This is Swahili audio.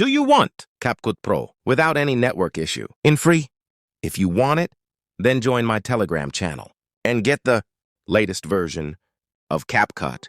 Do you want CapCut Pro without any network issue in free? If you want it, then join my Telegram channel and get the latest version of CapCut